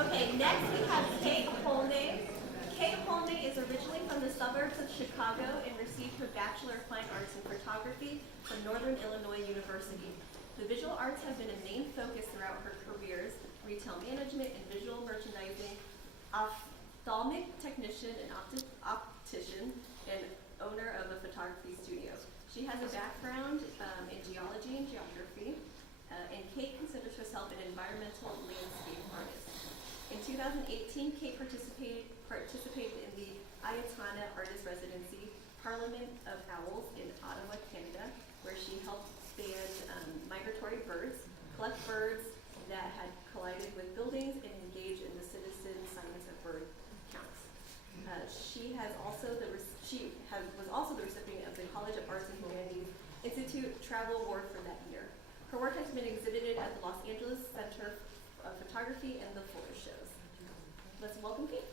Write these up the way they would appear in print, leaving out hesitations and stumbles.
Okay, next we have Kate Holney. Kate Holney is originally from the suburbs of Chicago and received her Bachelor of Fine Arts in Photography from Northern Illinois University. The visual arts have been a main focus throughout her careers: retail management and visual merchandising, ophthalmic technician and optician, and owner of a photography studio. She has a background in geology and geography, and Kate considers herself an environmental landscape artist. In 2018, Kate participated in the Ayatana Artist Residency, Parliament of Owls in Ottawa, Canada, where she helped band migratory birds, collect birds that had collided with buildings, and engage in the citizen science of bird counts. She was also the recipient of the College of Arts and Humanities Institute Travel Award for that year. Her work has been exhibited at the Los Angeles Center of Photography and the photo shows. Let's welcome Kate.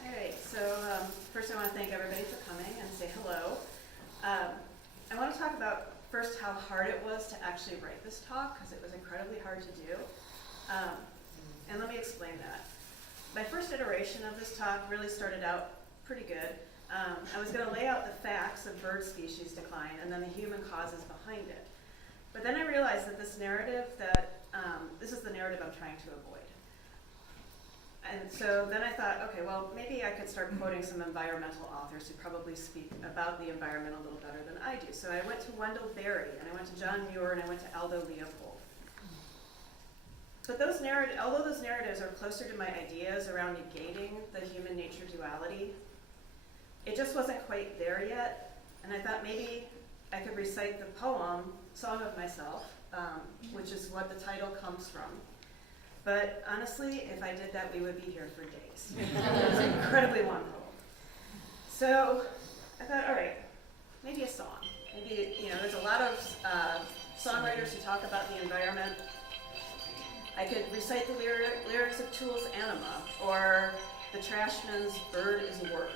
All right, so first I want to thank everybody for coming and say hello. I want to talk about first how hard it was to actually write this talk, because it was incredibly hard to do. And let me explain that. My first iteration of this talk really started out pretty good. I was going to lay out the facts of bird species decline and then the human causes behind it. But then I realized that this is the narrative I'm trying to avoid. And so then I thought, okay, well, maybe I could start quoting some environmental authors who probably speak about the environment a little better than I do. So I went to Wendell Berry, and I went to John Muir, and I went to Aldo Leopold. But although those narratives are closer to my ideas around negating the human-nature duality, it just wasn't quite there yet, and I thought maybe I could recite the poem, Song of Myself, which is what the title comes from. But honestly, if I did that, we would be here for days. It was an incredibly long poem. So I thought, all right, maybe a song. Maybe, there's a lot of songwriters who talk about the environment. I could recite the lyrics of Tool's Anima, or the Trashman's Bird is a Word.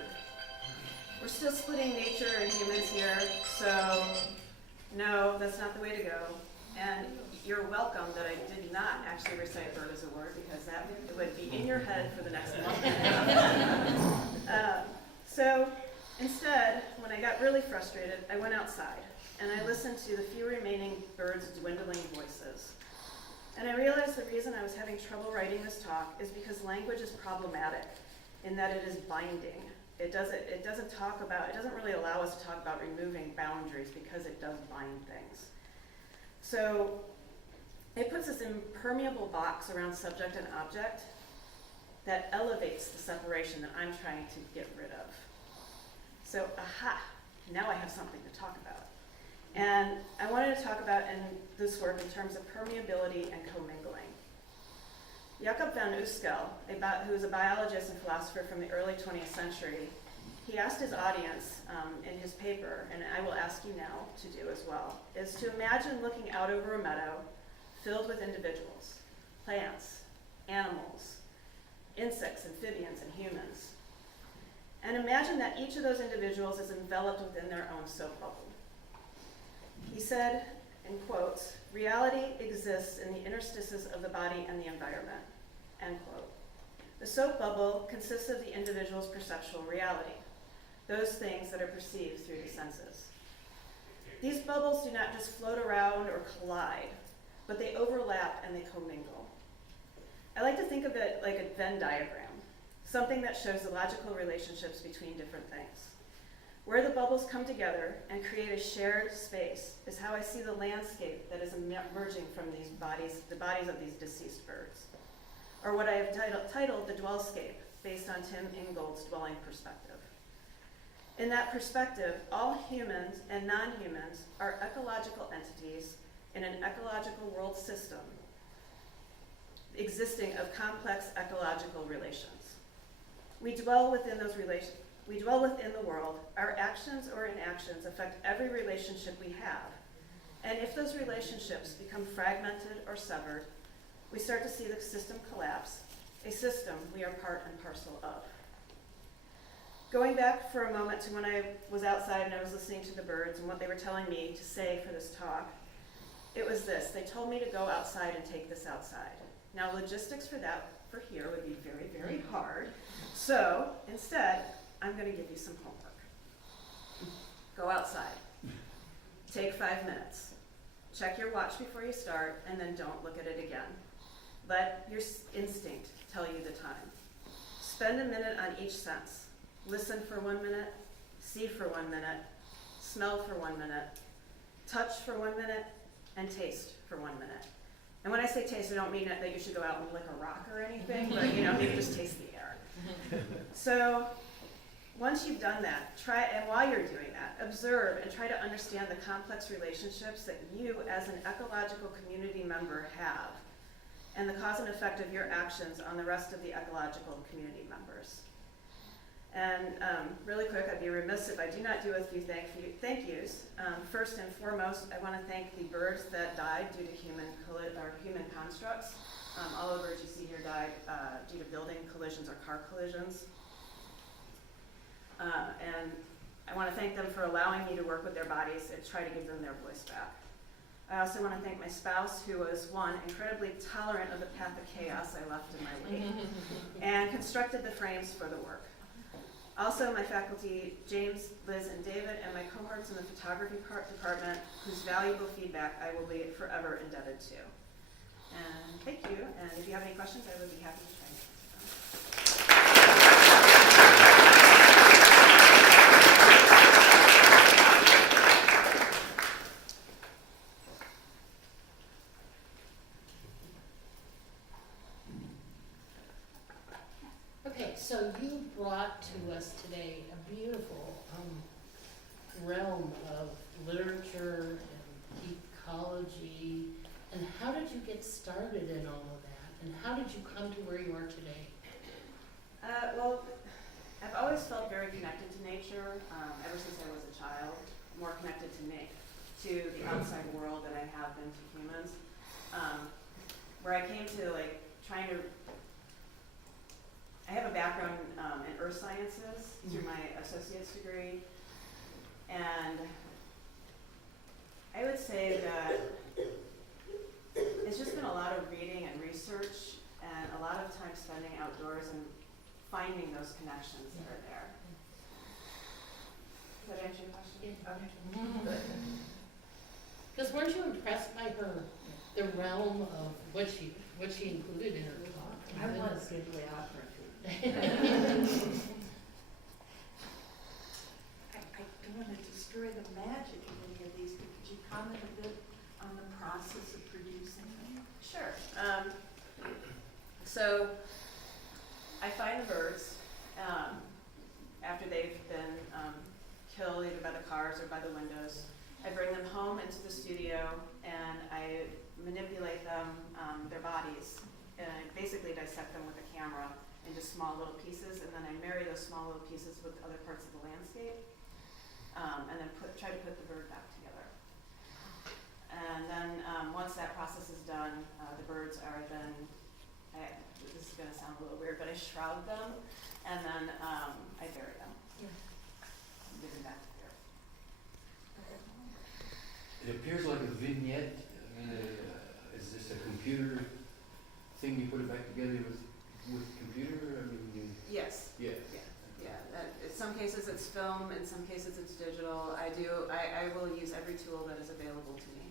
We're still splitting nature and humans here, so no, that's not the way to go. And you're welcome that I did not actually recite bird as a word, because that would be in your head for the next month. So instead, when I got really frustrated, I went outside and I listened to the few remaining birds' dwindling voices. And I realized the reason I was having trouble writing this talk is because language is problematic in that it is binding. It doesn't really allow us to talk about removing boundaries, because it does bind things. So it puts this impermeable box around subject and object that elevates the separation that I'm trying to get rid of. So, now I have something to talk about. And I wanted to talk about in this work in terms of permeability and commingling. Jacob van Uskell, who was a biologist and philosopher from the early 20th century, he asked his audience in his paper, and I will ask you now to do as well, is to imagine looking out over a meadow filled with individuals, plants, animals, insects, amphibians, and humans. And imagine that each of those individuals is enveloped within their own soap bubble. He said, in quotes, "Reality exists in the interstices of the body and the environment," end quote. The soap bubble consists of the individual's perceptual reality, those things that are perceived through the senses. These bubbles do not just float around or collide, but they overlap and they commingle. I like to think of it like a Venn diagram, something that shows the logical relationships between different things. Where the bubbles come together and create a shared space is how I see the landscape that is emerging from the bodies of these deceased birds, or what I have titled the dwellscape, based on Tim Ingold's dwelling perspective. In that perspective, all humans and non-humans are ecological entities in an ecological world system existing of complex ecological relations. We dwell within those relations. We dwell within the world. Our actions or inactions affect every relationship we have. And if those relationships become fragmented or severed, we start to see the system collapse, a system we are part and parcel of. Going back for a moment to when I was outside and I was listening to the birds and what they were telling me to say for this talk, it was this. They told me to go outside and take this outside. Now logistics for that for here would be very, very hard. So instead, I'm going to give you some homework. Go outside. Take 5 minutes. Check your watch before you start, and then don't look at it again. Let your instinct tell you the time. Spend a minute on each sense. Listen for 1 minute, see for 1 minute, smell for 1 minute, touch for 1 minute, and taste for 1 minute. And when I say taste, I don't mean that you should go out and lick a rock or anything, but maybe just taste the air. So once you've done that, and while you're doing that, observe and try to understand the complex relationships that you as an ecological community member have, and the cause and effect of your actions on the rest of the ecological community members. And really quick, I'd be remiss if I do not do a few thank yous. First and foremost, I want to thank the birds that died due to human constructs. All the birds you see here died due to building collisions or car collisions. And I want to thank them for allowing me to work with their bodies and try to give them their voice back. I also want to thank my spouse, who was, one, incredibly tolerant of the path of chaos I left in my wake, and constructed the frames for the work. Also, my faculty, James, Liz, and David, and my cohorts in the photography department, whose valuable feedback I will be forever indebted to. And thank you, and if you have any questions, I would be happy to try and answer them. Okay, so you brought to us today a beautiful realm of literature and ecology. And how did you get started in all of that? And how did you come to where you are today? Well, I've always felt very connected to nature, ever since I was a child, more connected to the outside world than I have been to humans. Where I came to I have a background in earth sciences through my associate's degree, and I would say that it's just been a lot of reading and research and a lot of time spending outdoors and finding those connections that are there. Does that answer your question? Okay. Because weren't you impressed by the realm of what she included in her talk? I was simply operative. I don't want to destroy the magic of any of these, but could you comment a bit on the process of producing them? Sure. So I find the birds after they've been killed either by the cars or by the windows. I bring them home into the studio and I manipulate them, their bodies, and I basically dissect them with a camera into small little pieces, and then I marry those small little pieces with other parts of the landscape, and then try to put the bird back together. And then once that process is done, the birds are then, this is going to sound a little weird, but I shroud them, and then I bury them. Yeah. And give them back to the earth. It appears like a vignette. Is this a computer thing you put it back together with computer? Yes. Yeah. In some cases it's film, in some cases it's digital. I will use every tool that is available to me.